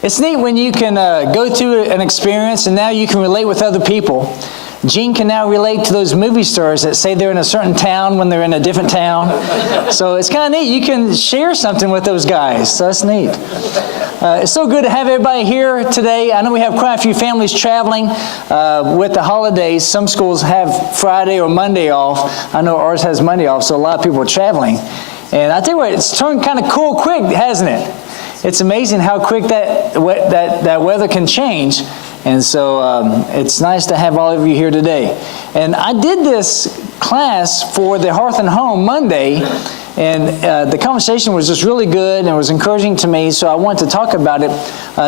It's neat when you can go through an experience and now you can relate with other people. Gene can now relate to those movie stars that say they're in a certain town when they're in a different town. So it's kind of neat. You can share something with those guys. So that's neat. It's so good to have everybody here today. I know we have quite a few families traveling with the holidays. Some schools have Friday or Monday off. I know ours has Monday off, so a lot of people are traveling. And I tell you what, it's turned kind of cool quick, hasn't it? It's amazing how quick that weather can change. And so it's nice to have all of you here today. And I did this class for the Hearth and Home Monday, and the conversation was just really good and was encouraging to me, so I wanted to talk about it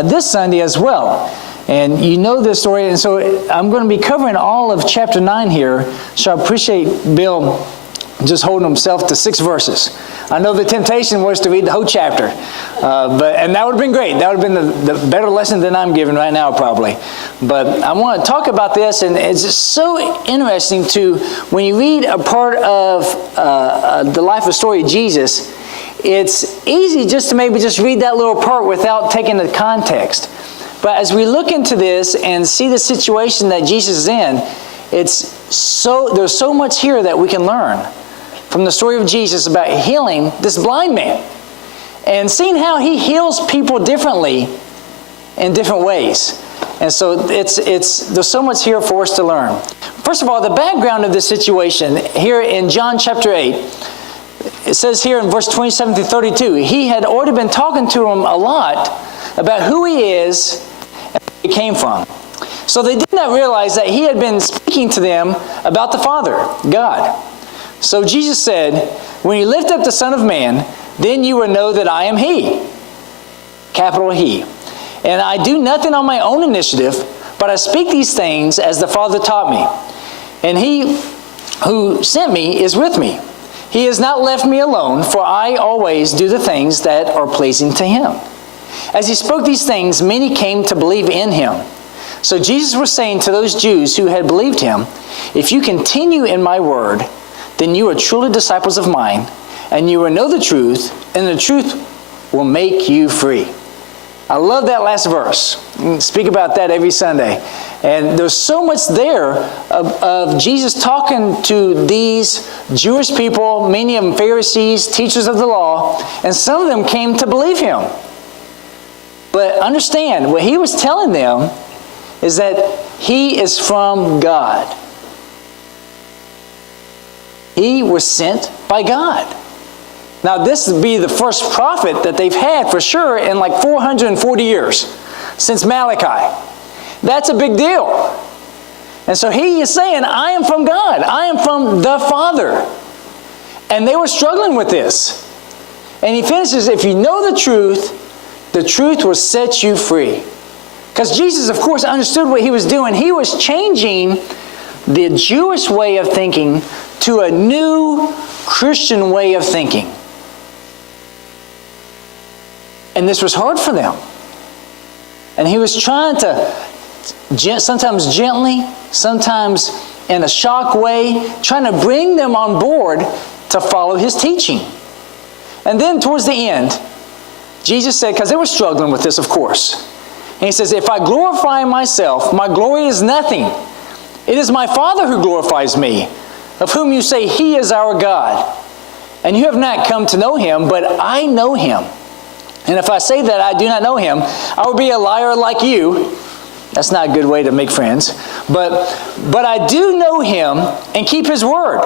this Sunday as well. And you know this story, and so I'm going to be covering all of chapter 9 here, so I appreciate Bill just holding himself to 6 verses. I know the temptation was to read the whole chapter, and that would have been great. That would have been the better lesson than I'm giving right now, probably. But I want to talk about this, and it's just so interesting when you read a part of the life and story of Jesus, it's easy just to maybe just read that little part without taking the context. But as we look into this and see the situation that Jesus is in, there's so much here that we can learn from the story of Jesus about healing this blind man and seeing how he heals people differently in different ways. And so there's so much here for us to learn. First of all, the background of this situation here in John chapter 8, it says here in verse 27 through 32, he had already been talking to him a lot about who he is and where he came from. So they did not realize that he had been speaking to them about the Father, God. So Jesus said, when you lift up the Son of Man, then you will know that I am He, capital He. And I do nothing on my own initiative, but I speak these things as the Father taught me. And He who sent me is with me. He has not left me alone, for I always do the things that are pleasing to Him. As He spoke these things, many came to believe in Him. So Jesus was saying to those Jews who had believed Him, if you continue in my word, then you are truly disciples of mine, and you will know the truth, and the truth will make you free. I love that last verse. We speak about that every Sunday. And there's so much there of Jesus talking to these Jewish people, many of them Pharisees, teachers of the law, and some of them came to believe Him. But understand, what He was telling them is that He is from God. He was sent by God. Now, this would be the first prophet that they've had for sure in like 440 years, since Malachi. That's a big deal. And so He is saying, I am from God. I am from the Father. And they were struggling with this. And He finishes, if you know the truth will set you free. Because Jesus, of course, understood what He was doing. He was changing the Jewish way of thinking to a new Christian way of thinking. And this was hard for them. And He was trying to, sometimes gently, sometimes in a shock way, trying to bring them on board to follow His teaching. And then towards the end, Jesus said, because they were struggling with this, of course. And He says, if I glorify myself, my glory is nothing. It is my Father who glorifies me, of whom you say He is our God. And you have not come to know Him, but I know Him. And if I say that I do not know Him, I will be a liar like you. That's not a good way to make friends. But I do know Him and keep His word.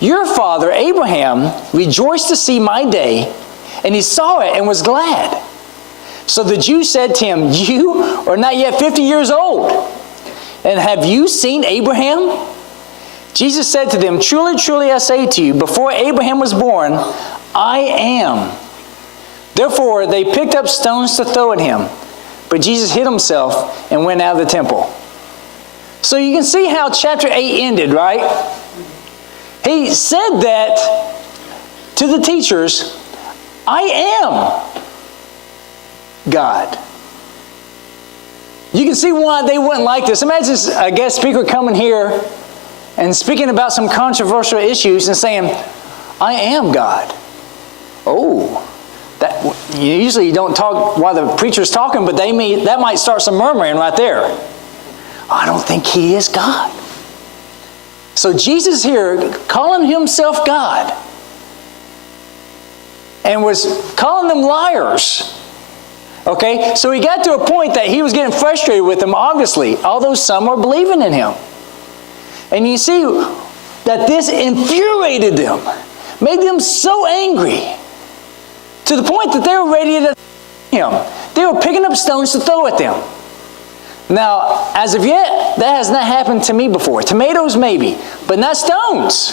Your father, Abraham, rejoiced to see my day, and he saw it and was glad. So the Jews said to him, you are not yet 50 years old, and have you seen Abraham? Jesus said to them, truly, truly, I say to you, before Abraham was born, I am. Therefore, they picked up stones to throw at Him. But Jesus hid Himself and went out of the temple. So you can see how chapter 8 ended, right? He said that to the teachers, I am God. You can see why they wouldn't like this. Imagine a guest speaker coming here and speaking about some controversial issues and saying, I am God. Oh, Usually you don't talk while the preacher's talking, but that might start some murmuring right there. I don't think he is God. So Jesus here, calling himself God, and was calling them liars. Okay? So he got to a point that he was getting frustrated with them, obviously, although some were believing in him. And you see that this infuriated them, made them so angry, to the point that they were ready to him. They were picking up stones to throw at them. Now, as of yet, that has not happened to me before. Tomatoes, maybe, but not stones.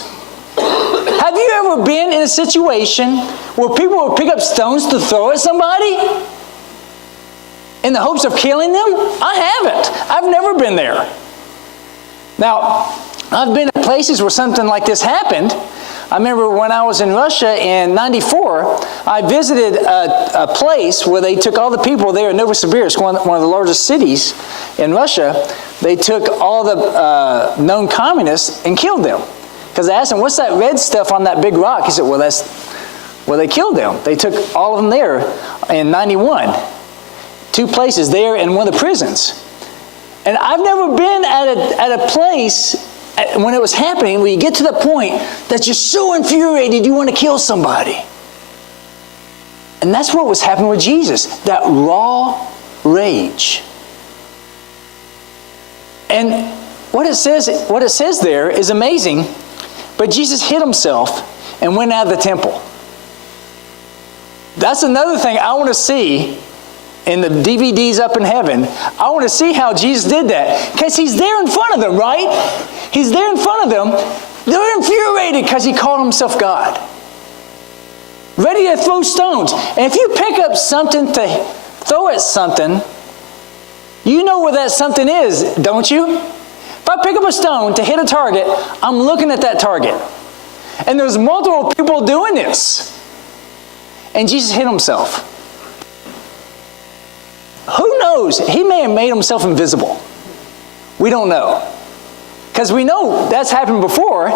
Have you ever been in a situation where people will pick up stones to throw at somebody in the hopes of killing them? I haven't. I've never been there. Now, I've been in places where something like this happened. I remember when I was in Russia in '94, I visited a place where they took all the people there in Novosibirsk, one of the largest cities in Russia. They took all the known communists and killed them. Because I asked him, what's that red stuff on that big rock? He said, well, they killed them. They took all of them there in '91. 2 places there in one of the prisons. And I've never been at a place when it was happening where you get to the point that you're so infuriated you want to kill somebody. And that's what was happening with Jesus, that raw rage. And what it says there is amazing. But Jesus hid himself and went out of the temple. That's another thing I want to see in the DVDs up in heaven. I want to see how Jesus did that. Because he's there in front of them, right? He's there in front of them. They're infuriated because he called himself God. Ready to throw stones. And if you pick up something to throw at something, you know where that something is, don't you? If I pick up a stone to hit a target, I'm looking at that target. And there's multiple people doing this. And Jesus hid himself. Who knows? He may have made himself invisible. We don't know. Because we know that's happened before,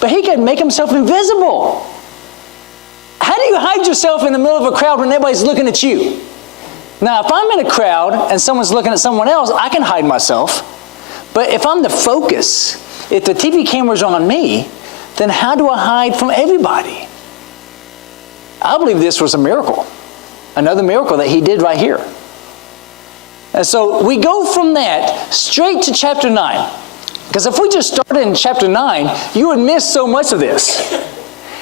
but he could make himself invisible. How do you hide yourself in the middle of a crowd when everybody's looking at you? Now, if I'm in a crowd and someone's looking at someone else, I can hide myself. But if I'm the focus, if the TV camera's on me, then how do I hide from everybody? I believe this was a miracle. Another miracle that he did right here. And so we go from that straight to chapter 9. Because if we just started in chapter 9, you would miss so much of this.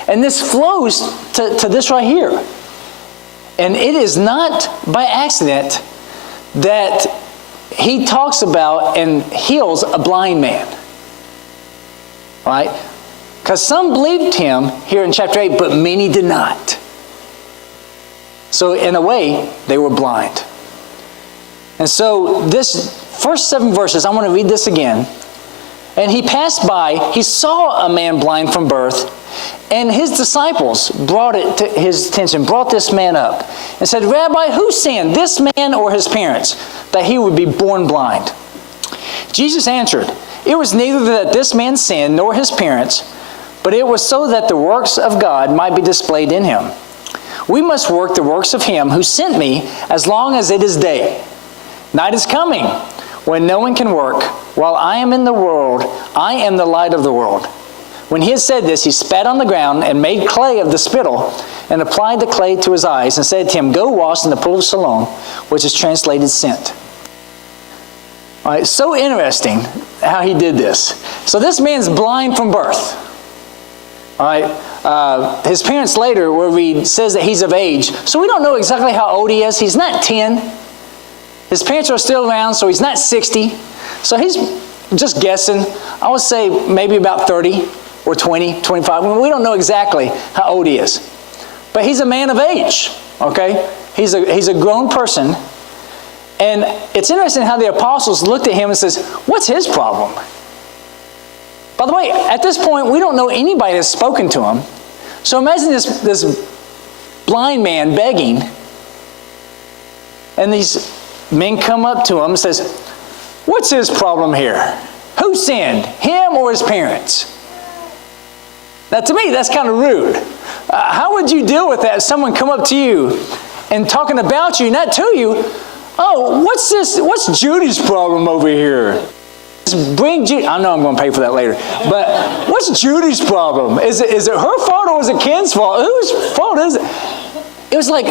And this flows to this right here. And it is not by accident that he talks about and heals a blind man. Right? Because some believed him here in chapter 8, but many did not. So in a way, they were blind. And so this first 7 verses, I want to read this again. And he passed by, he saw a man blind from birth, and his disciples brought it to his attention, brought this man up, and said, Rabbi, who sinned, this man or his parents, that he would be born blind? Jesus answered, it was neither that this man sinned nor his parents, but it was so that the works of God might be displayed in him. We must work the works of him who sent me as long as it is day. Night is coming when no one can work. While I am in the world, I am the light of the world. When he had said this, he spat on the ground and made clay of the spittle and applied the clay to his eyes and said to him, go wash in the pool of Siloam, which is translated sent. All right, so interesting how he did this. So this man's blind from birth. All right, his parents later will read, says that he's of age. So we don't know exactly how old he is. He's not 10. His parents are still around, so he's not 60. So he's just guessing. I would say maybe about 30 or 20, 25. We don't know exactly how old he is. But he's a man of age, okay? He's a grown person. And it's interesting how the apostles looked at him and says, what's his problem? By the way, at this point, we don't know anybody has spoken to him. So imagine this blind man begging. And these men come up to him and says, what's his problem here? Who sinned, him or his parents? Now to me, that's kind of rude. How would you deal with that if someone come up to you and talking about you, not to you. Oh, what's this? What's Judy's problem over here? Bring Judy. I know I'm going to pay for that later. But what's Judy's problem? Is it her fault or is it Ken's fault? Whose fault is it? It was like,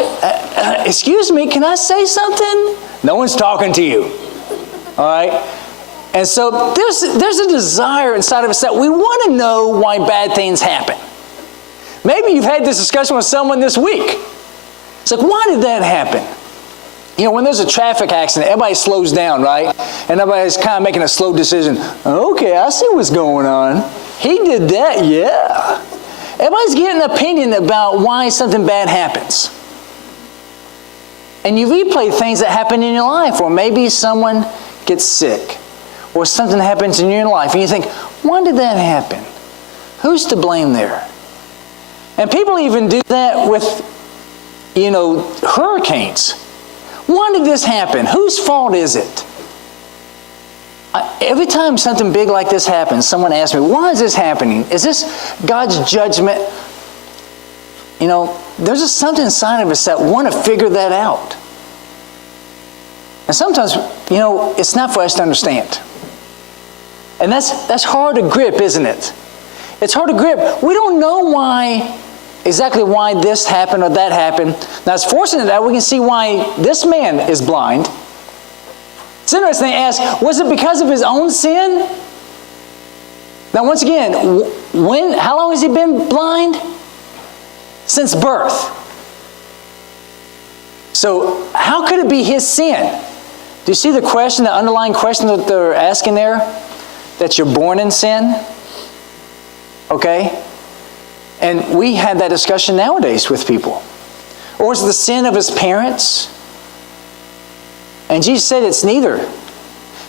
excuse me, can I say something? No one's talking to you. All right? And so there's a desire inside of us that we want to know why bad things happen. Maybe you've had this discussion with someone this week. It's like, why did that happen? You know, when there's a traffic accident, everybody slows down, right? And everybody's kind of making a slow decision. Okay, I see what's going on. He did that, yeah. Everybody's getting an opinion about why something bad happens. And you replay things that happen in your life, or maybe someone gets sick, or something happens in your life, and you think, why did that happen? Who's to blame there? And people even do that with, you know, hurricanes. Why did this happen? Whose fault is it? Every time something big like this happens, someone asks me, why is this happening? Is this God's judgment? You know, there's just something inside of us that want to figure that out. And sometimes, you know, it's not for us to understand. And that's hard to grip, isn't it? It's hard to grip. We don't know exactly why this happened or that happened. Now, it's fortunate that we can see why this man is blind. It's interesting to ask, was it because of his own sin? Now, once again, how long has he been blind? Since birth. So, how could it be his sin? Do you see the question, the underlying question that they're asking there? That you're born in sin? Okay? And we had that discussion nowadays with people. Or is it the sin of his parents? And Jesus said it's neither.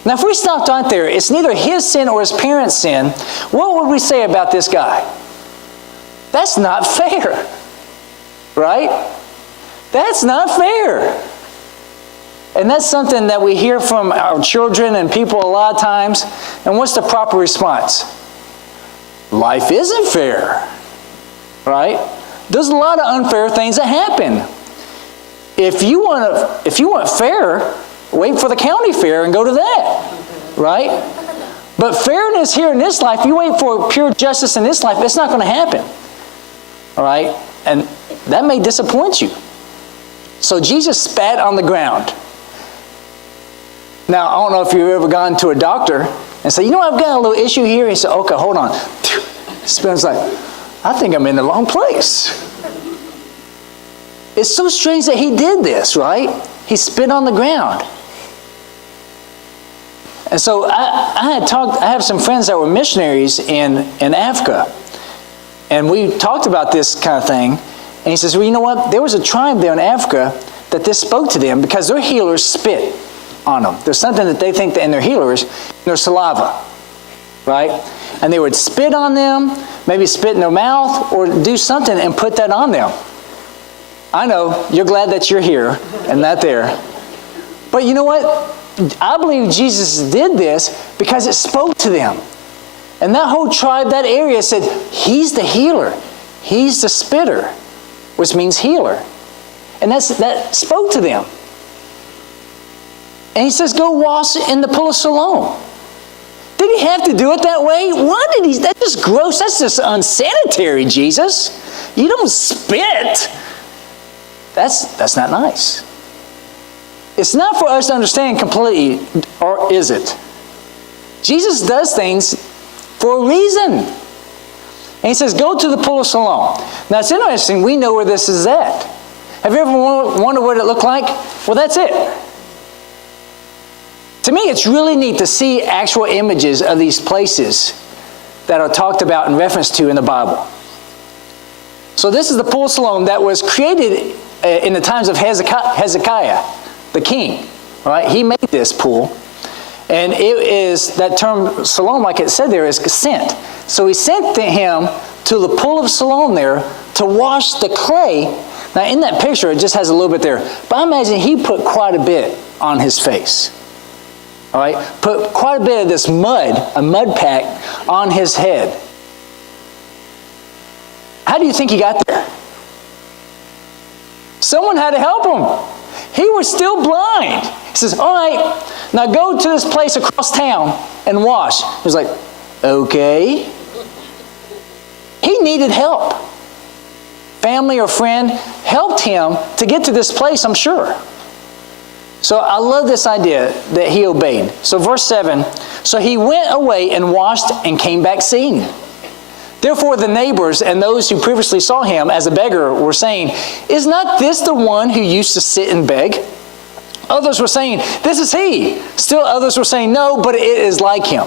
Now, if we stopped right there, it's neither his sin or his parents' sin, what would we say about this guy? That's not fair. Right? That's not fair. And that's something that we hear from our children and people a lot of times. And what's the proper response? Life isn't fair. Right? There's a lot of unfair things that happen. If you want fair, wait for the county fair and go to that. Right? But fairness here in this life, you wait for pure justice in this life, it's not going to happen. All right? And that may disappoint you. So Jesus spat on the ground. Now, I don't know if you've ever gone to a doctor and said, you know, I've got a little issue here. He said, okay, hold on. Spins like, I think I'm in the wrong place. It's so strange that he did this, right? He spit on the ground. And so I have some friends that were missionaries in Africa. And we talked about this kind of thing. And he says, well, you know what? There was a tribe there in Africa that this spoke to them because their healers spit on them. There's something that they think that in their healers, their saliva, right? And they would spit on them, maybe spit in their mouth, or do something and put that on them. I know, you're glad that you're here and not there. But you know what? I believe Jesus did this because it spoke to them. And that whole tribe, that area said, he's the healer. He's the spitter, which means healer. And that spoke to them. And he says, go wash in the pool of Siloam. Did he have to do it that way? Why did he? That's just gross. That's just unsanitary, Jesus. You don't spit. That's not nice. It's not for us to understand completely, or is it? Jesus does things for a reason. And he says, go to the pool of Siloam. Now, it's interesting. We know where this is at. Have you ever wondered what it looked like? Well, that's it. To me, it's really neat to see actual images of these places that are talked about and referenced to in the Bible. So this is the pool of Siloam that was created in the times of Hezekiah, the king. Right? He made this pool. And it is, that term Siloam, like it said there, is sent. So he sent him to the pool of Siloam there to wash the clay. Now in that picture, it just has a little bit there. But I imagine he put quite a bit on his face. All right? Put quite a bit of this mud, a mud pack, on his head. How do you think he got there? Someone had to help him. He was still blind. He says, all right, now go to this place across town and wash. He was like, okay. He needed help. Family or friend helped him to get to this place, I'm sure. So I love this idea that he obeyed. So verse 7, so he went away and washed and came back seeing. Therefore the neighbors and those who previously saw him as a beggar were saying, is not this the one who used to sit and beg? Others were saying, this is he. Still others were saying, no, but it is like him.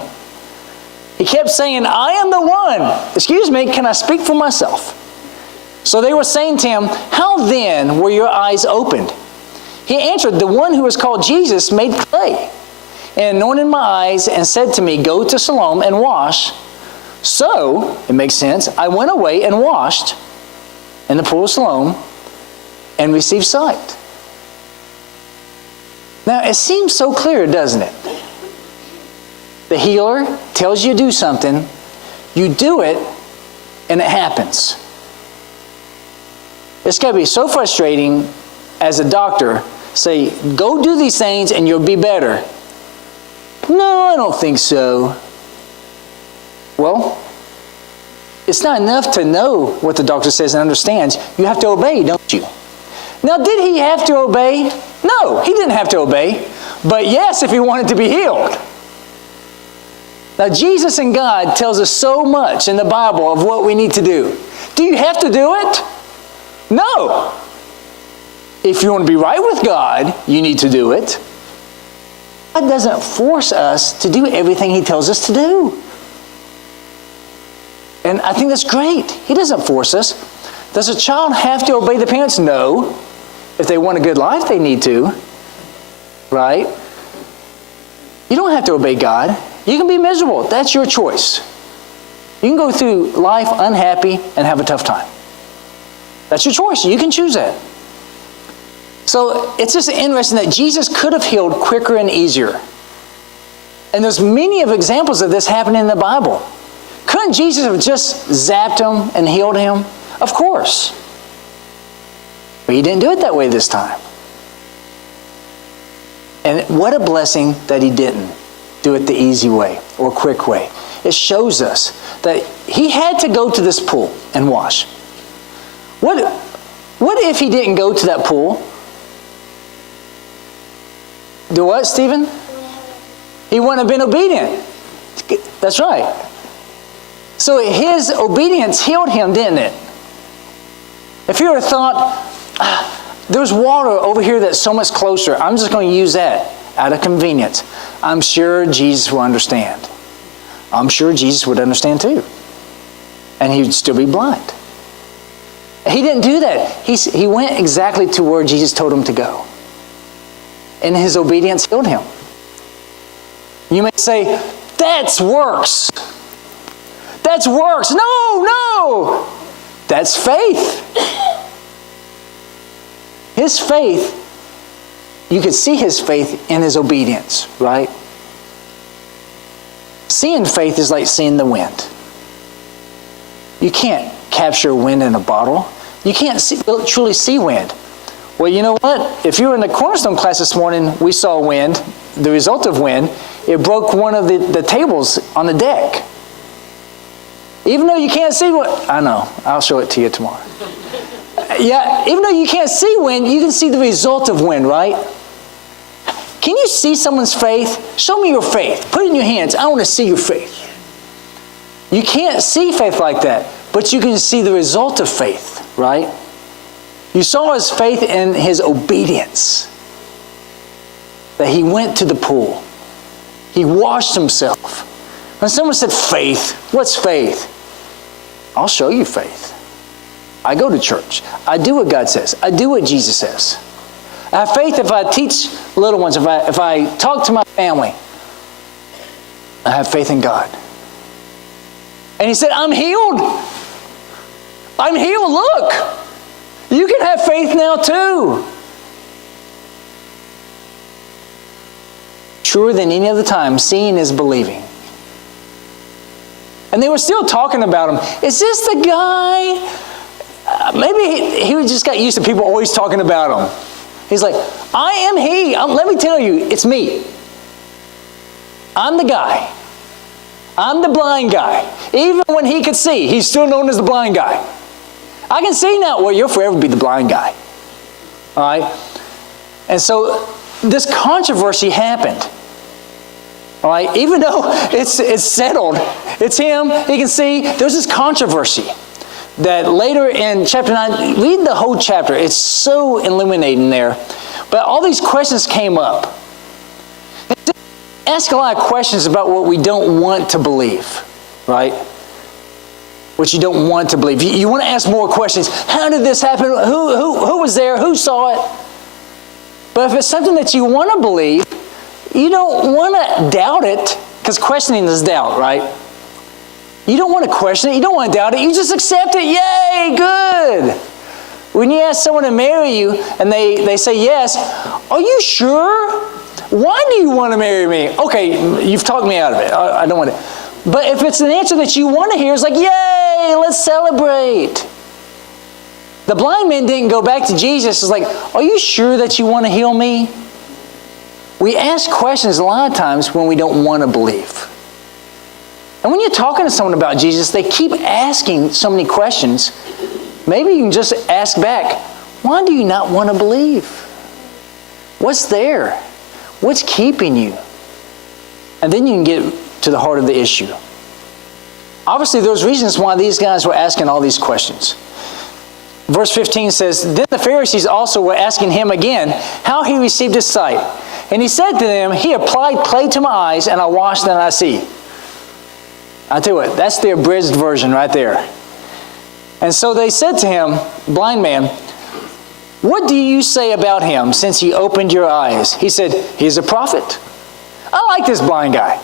He kept saying, I am the one. Excuse me, can I speak for myself? So they were saying to him, how then were your eyes opened? He answered, the one who was called Jesus made clay and anointed my eyes and said to me, go to Siloam and wash. So, it makes sense, I went away and washed in the pool of Siloam and received sight. Now, it seems so clear, doesn't it? The healer tells you to do something, you do it, and it happens. It's got to be so frustrating as a doctor, say, go do these things and you'll be better. No, I don't think so. Well, it's not enough to know what the doctor says and understands. You have to obey, don't you? Now, did he have to obey? No, he didn't have to obey. But yes, if he wanted to be healed. Now, Jesus and God tells us so much in the Bible of what we need to do. Do you have to do it? No. If you want to be right with God, you need to do it. God doesn't force us to do everything he tells us to do. And I think that's great. He doesn't force us. Does a child have to obey the parents? No. If they want a good life, they need to. Right? You don't have to obey God. You can be miserable. That's your choice. You can go through life unhappy and have a tough time. That's your choice. You can choose that. So it's just interesting that Jesus could have healed quicker and easier. And there's many of examples of this happening in the Bible. Couldn't Jesus have just zapped him and healed him? Of course. But he didn't do it that way this time. And what a blessing that he didn't do it the easy way or quick way. It shows us that he had to go to this pool and wash. What if he didn't go to that pool? Do what, Stephen? He wouldn't have been obedient. That's right. So his obedience healed him, didn't it? If you would have thought, there's water over here that's so much closer, I'm just going to use that out of convenience. I'm sure Jesus will understand. I'm sure Jesus would understand too. And he would still be blind. He didn't do that. He went exactly to where Jesus told him to go. And his obedience healed him. You may say, that's works. That's works. No. That's faith. His faith, you could see his faith in his obedience, right? Seeing faith is like seeing the wind. You can't capture wind in a bottle. You can't truly see wind. Well, you know what? If you were in the Cornerstone class this morning, we saw wind. The result of wind, it broke one of the tables on the deck. Even though you can't see what, I know, I'll show it to you tomorrow. Yeah, even though you can't see wind, you can see the result of wind, right? Can you see someone's faith? Show me your faith. Put it in your hands. I want to see your faith. You can't see faith like that, but you can see the result of faith, right? You saw his faith in his obedience. That he went to the pool. He washed himself. When someone said faith, what's faith? I'll show you faith. I go to church. I do what God says. I do what Jesus says. I have faith if I teach little ones, if I talk to my family. I have faith in God. And he said, I'm healed. I'm healed. Look. You can have faith now too. Truer than any other time, seeing is believing. And they were still talking about him. Is this the guy? maybe he just got used to people always talking about him. He's like, I am he. Let me tell you, it's me. I'm the guy. I'm the blind guy. Even when he could see, he's still known as the blind guy. I can see now. Well, you'll forever be the blind guy. All right? And so this controversy happened. All right? Even though it's settled, it's him, he can see, there's this controversy that later in chapter 9, read the whole chapter. It's so illuminating there. But all these questions came up. Ask a lot of questions about what we don't want to believe, right? What you don't want to believe. You want to ask more questions. How did this happen? Who was there? Who saw it? But if it's something that you want to believe, you don't want to doubt it, because questioning is doubt, right? You don't want to question it. You don't want to doubt it. You just accept it. Yay, good. When you ask someone to marry you and they say yes, are you sure? Why do you want to marry me? Okay, you've talked me out of it. I don't want it. But if it's an answer that you want to hear, it's like, yay, let's celebrate. The blind man didn't go back to Jesus. It's like, are you sure that you want to heal me? We ask questions a lot of times when we don't want to believe. And when you're talking to someone about Jesus, they keep asking so many questions. Maybe you can just ask back, why do you not want to believe? What's there? What's keeping you? And then you can get to the heart of the issue. Obviously, there's reasons why these guys were asking all these questions. Verse 15 says, then the Pharisees also were asking him again how he received his sight. And he said to them, he applied clay to my eyes, and I washed and I see. I tell you what, that's the abridged version right there. And so they said to him, blind man, what do you say about him since he opened your eyes? He said, he's a prophet. I like this blind guy.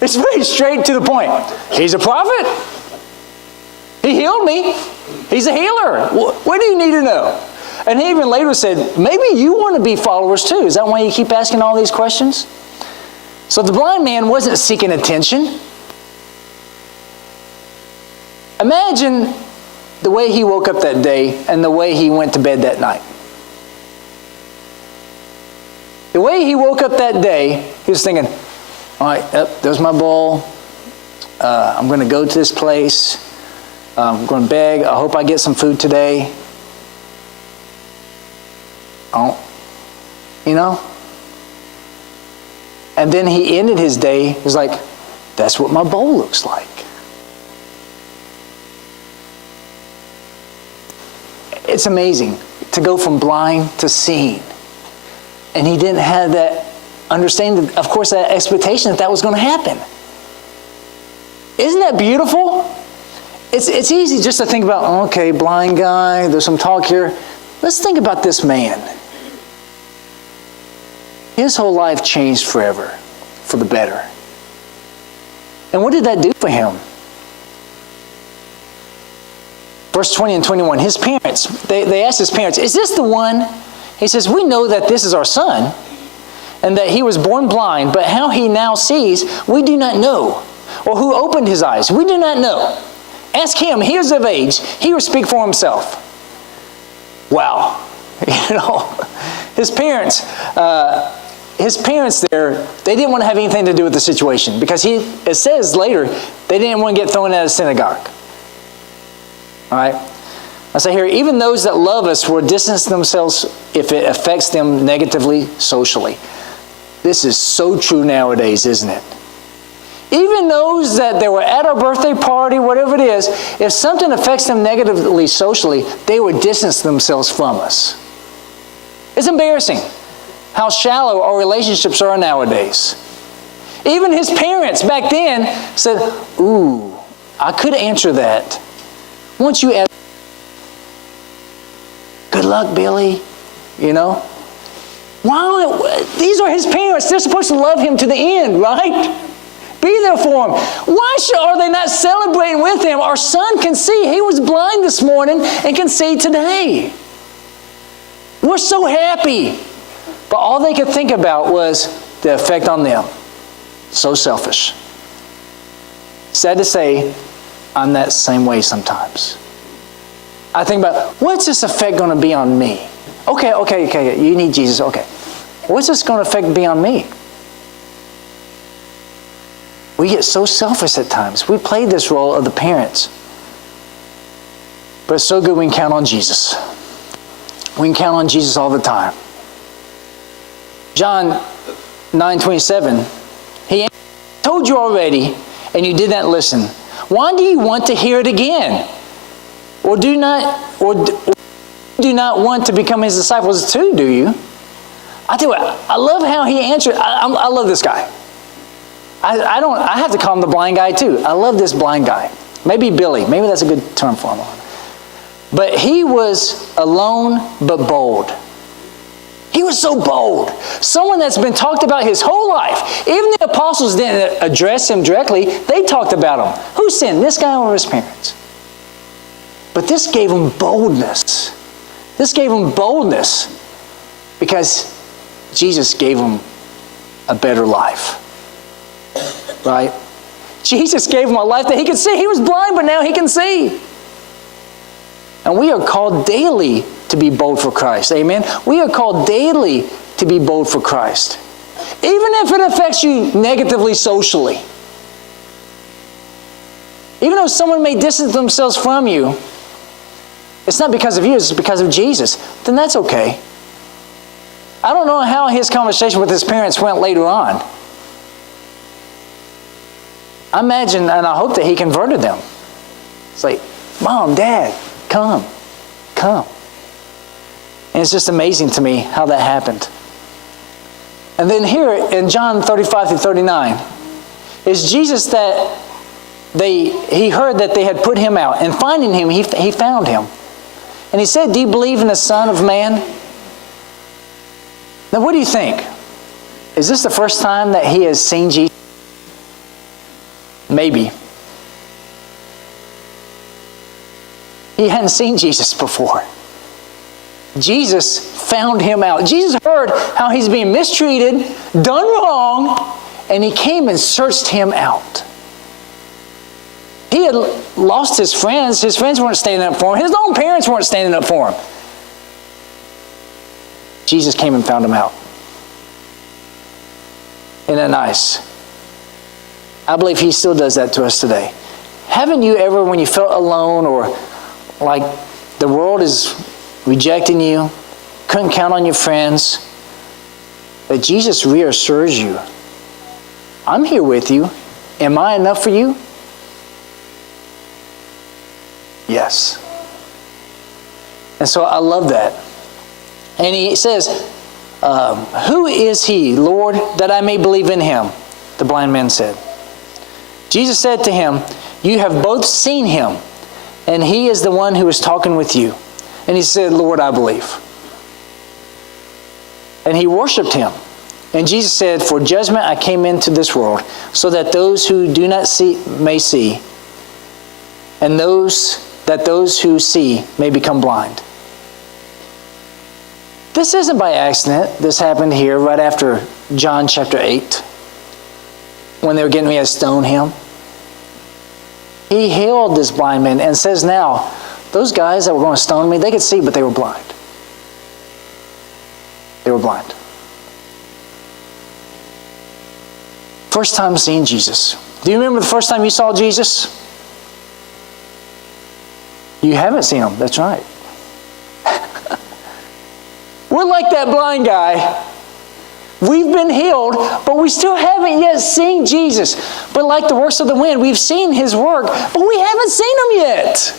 It's very straight to the point. He's a prophet. He healed me. He's a healer. What do you need to know? And he even later said, maybe you want to be followers too. Is that why you keep asking all these questions? So the blind man wasn't seeking attention. Imagine the way he woke up that day and the way he went to bed that night. The way he woke up that day, he was thinking, all right, there's my bowl. I'm going to go to this place. I'm going to beg. I hope I get some food today. You know? And then he ended his day. He was like, that's what my bowl looks like. It's amazing to go from blind to seeing. And he didn't have that understanding, of course, that expectation that was going to happen. Isn't that beautiful? It's easy just to think about, okay, blind guy, there's some talk here. Let's think about this man. His whole life changed forever, for the better. And what did that do for him? Verse 20 and 21, his parents, they asked his parents, is this the one? He says, we know that this is our son, and that he was born blind, but how he now sees, we do not know. Or who opened his eyes, we do not know. Ask him, he is of age, he will speak for himself. Wow. You know, his parents there, they didn't want to have anything to do with the situation, because it says later, they didn't want to get thrown out of synagogue. All right? I say here, even those that love us will distance themselves if it affects them negatively socially. This is so true nowadays, isn't it? Even those that they were at our birthday party, whatever it is, if something affects them negatively socially, they would distance themselves from us. It's embarrassing how shallow our relationships are nowadays. Even his parents back then said, ooh, I could answer that. Once you ask, good luck, Billy, you know. Wow, these are his parents. They're supposed to love him to the end, right? Be there for him. Why are they not celebrating with him? Our son can see. He was blind this morning and can see today. We're so happy. But all they could think about was the effect on them. So selfish. Sad to say, I'm that same way sometimes. I think about, what's this effect going to be on me? Okay. You need Jesus. Okay. What's this going to be on me? We get so selfish at times. We play this role of the parents. But it's so good we can count on Jesus. We can count on Jesus all the time. John 9:27, he told you already, and you did not listen. Why do you want to hear it again? Or do not want to become his disciples too, do you? I tell you what, I love how he answered. I love this guy. I have to call him the blind guy too. I love this blind guy. Maybe Billy. Maybe that's a good term for him. But he was alone but bold. He was so bold. Someone that's been talked about his whole life. Even the apostles didn't address him directly. They talked about him. Who sinned, this guy or his parents? But this gave him boldness. This gave him boldness because Jesus gave him a better life. Right? Jesus gave him a life that he could see. He was blind, but now he can see. And we are called daily to be bold for Christ. Amen? We are called daily to be bold for Christ. Even if it affects you negatively socially. Even though someone may distance themselves from you, it's not because of you, it's because of Jesus. Then that's okay. I don't know how his conversation with his parents went later on. I imagine and I hope that he converted them. It's like, Mom, Dad, come. And it's just amazing to me how that happened. And then here in John 35 through 39, is Jesus that he heard that they had put him out. And finding him, he found him. And he said, do you believe in the Son of Man? Now what do you think? Is this the first time that he has seen Jesus? Maybe. He hadn't seen Jesus before. Jesus found him out. Jesus heard how he's being mistreated, done wrong, and he came and searched him out. He had lost his friends. His friends weren't standing up for him. His own parents weren't standing up for him. Jesus came and found him out. Isn't that nice? I believe he still does that to us today. Haven't you ever, when you felt alone or like the world is rejecting you, couldn't count on your friends, that Jesus reassures you, I'm here with you. Am I enough for you? Yes. And so I love that. And he says, who is he, Lord, that I may believe in him? The blind man said. Jesus said to him, you have both seen him, and he is the one who is talking with you. And he said, Lord, I believe. And he worshiped him. And Jesus said, for judgment I came into this world, so that those who do not see may see, and that those who see may become blind. This isn't by accident. This happened here right after John chapter 8, when they were getting ready to stone him. He healed this blind man and says now, those guys that were going to stone me, they could see, but they were blind. They were blind. First time seeing Jesus. Do you remember the first time you saw Jesus? You haven't seen him. That's right. We're like that blind guy. We've been healed, but we still haven't yet seen Jesus. But like the works of the wind, we've seen his work, but we haven't seen him yet.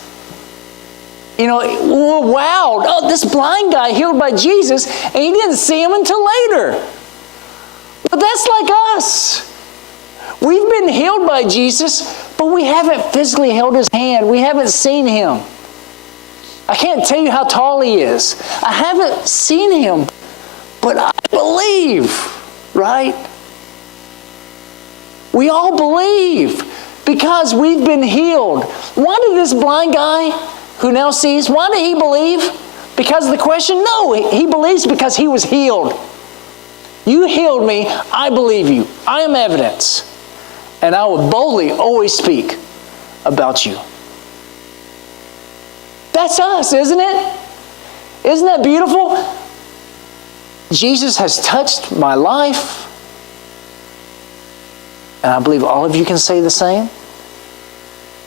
You know, we're wowed. Oh, this blind guy healed by Jesus, and he didn't see him until later. But that's like us. We've been healed by Jesus, but we haven't physically held his hand. We haven't seen him. I can't tell you how tall he is. I haven't seen him, but I believe, right? We all believe because we've been healed. Why did this blind guy who now sees, why did he believe? Because of the question? No, he believes because he was healed. You healed me, I believe you. I am evidence. And I will boldly always speak about you. That's us, isn't it? Isn't that beautiful? Jesus has touched my life. And I believe all of you can say the same.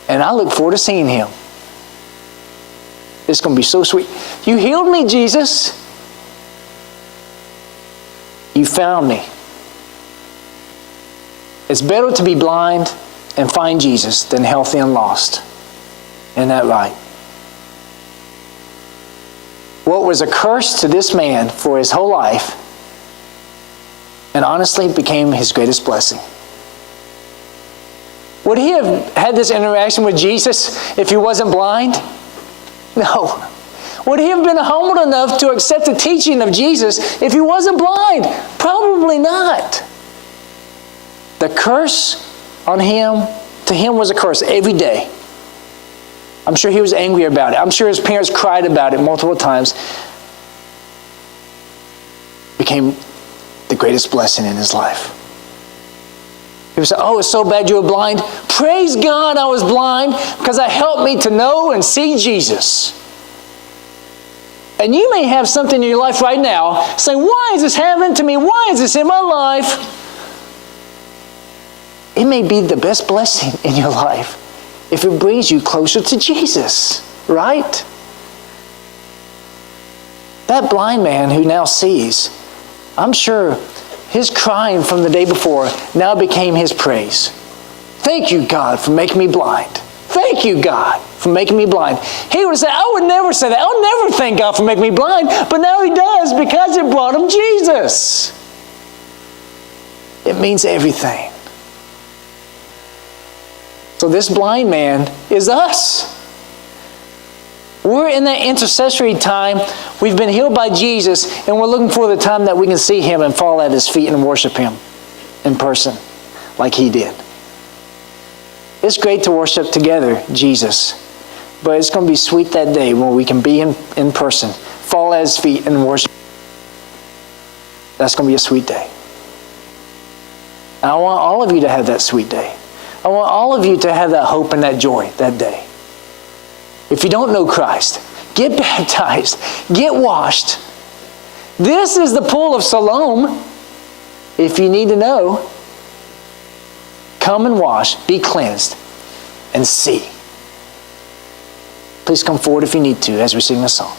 And I look forward to seeing Him. It's going to be so sweet. You healed me, Jesus. You found me. It's better to be blind and find Jesus than healthy and lost. Isn't that right? What was a curse to this man for his whole life, and honestly became his greatest blessing. Would he have had this interaction with Jesus if he wasn't blind? No. Would he have been humble enough to accept the teaching of Jesus if he wasn't blind? Probably not. The curse on him, to him, was a curse every day. I'm sure he was angry about it. I'm sure his parents cried about it multiple times. Became the greatest blessing in his life. He would say, oh, it's so bad you were blind. Praise God I was blind because it helped me to know and see Jesus. And you may have something in your life right now saying, why is this happening to me? Why is this in my life? It may be the best blessing in your life if it brings you closer to Jesus, right? That blind man who now sees, I'm sure his crying from the day before now became his praise. Thank you, God, for making me blind. Thank you, God, for making me blind. He would have said, I would never say that. I would never thank God for making me blind. But now he does because it brought him Jesus. It means everything. So this blind man is us. We're in that intercessory time. We've been healed by Jesus, and we're looking for the time that we can see Him and fall at His feet and worship Him in person like He did. It's great to worship together, Jesus, but it's going to be sweet that day when we can be in person, fall at His feet and worship. That's going to be a sweet day. And I want all of you to have that sweet day. I want all of you to have that hope and that joy that day. If you don't know Christ, get baptized, get washed. This is the pool of Siloam. If you need to know, come and wash, be cleansed, and see. Please come forward if you need to as we sing this song.